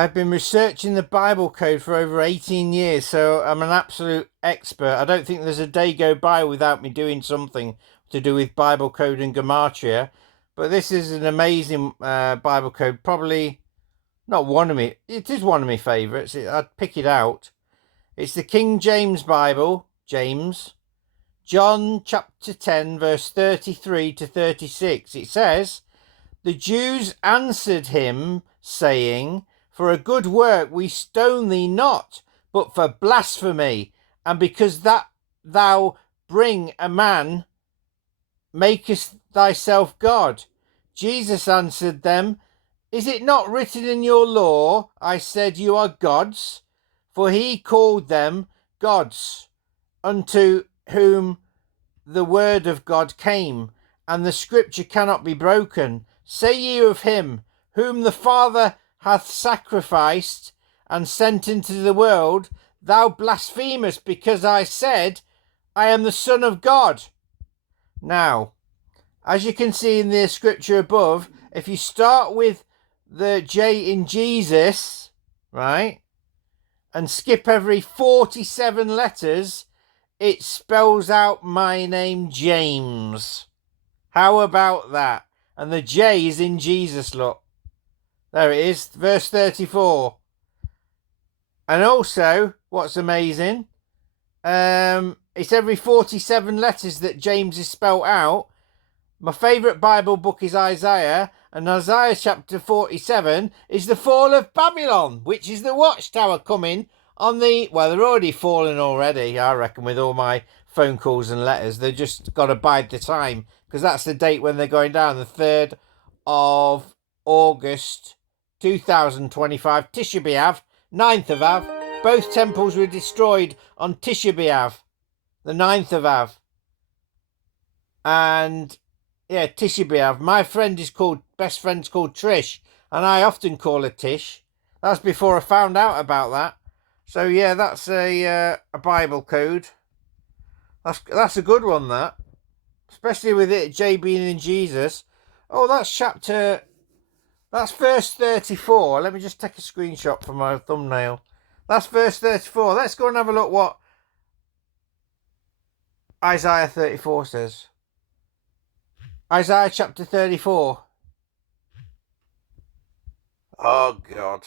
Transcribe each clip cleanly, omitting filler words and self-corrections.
I've been researching the Bible code for over 18 years, so I'm an absolute expert. I don't think there's a day go by without me doing something to do with Bible code and gematria. But this is an amazing Bible code. Probably not one of me. It is one of my favourites. I'd pick it out. It's the King James Bible, James. John chapter 10, verse 33 to 36. It says, "The Jews answered him, saying, For a good work we stone thee not, but for blasphemy, and because that thou bring a man, makest thyself God. Jesus answered them, Is it not written in your law, I said you are gods? For he called them gods, unto whom the word of God came, and the scripture cannot be broken. Say ye of him, whom the Father hath sacrificed and sent into the world, thou blasphemest, because I said, I am the Son of God." Now, as you can see in the scripture above, if you start with the J in Jesus, right, and skip every 47 letters, it spells out my name, James. How about that? And the J is in Jesus, look. There it is, verse 34. And also, what's amazing, it's every 47 letters that James is spelt out. My favourite Bible book is Isaiah, and Isaiah chapter 47 is the fall of Babylon, which is the watchtower coming on the... Well, they're already falling already, I reckon, with all my phone calls and letters. They've just got to bide the time, because that's the date when they're going down, the 3rd of August 2025, Tisha B'Av, 9th of Av. Both temples were destroyed on Tisha B'Av, the 9th of Av. And yeah, Tisha B'Av. My best friend's called Trish, and I often call her Tish. That's before I found out about that. So yeah, that's a Bible code. That's a good one, that. Especially with it, J being in Jesus. Oh, that's verse 34. Let me just take a screenshot for my thumbnail. That's verse 34. Let's go and have a look what Isaiah 34 says. Isaiah chapter 34. Oh, God.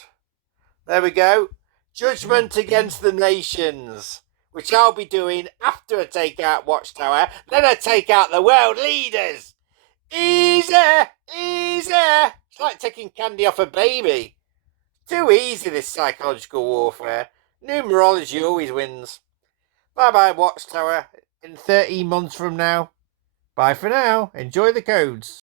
There we go. Judgment against the nations, which I'll be doing after I take out Watchtower. Then I take out the world leaders. Easy, easy. It's like taking candy off a baby. Too easy, this psychological warfare. Numerology always wins. Bye-bye, Watchtower. In 13 months from now. Bye for now. Enjoy the codes.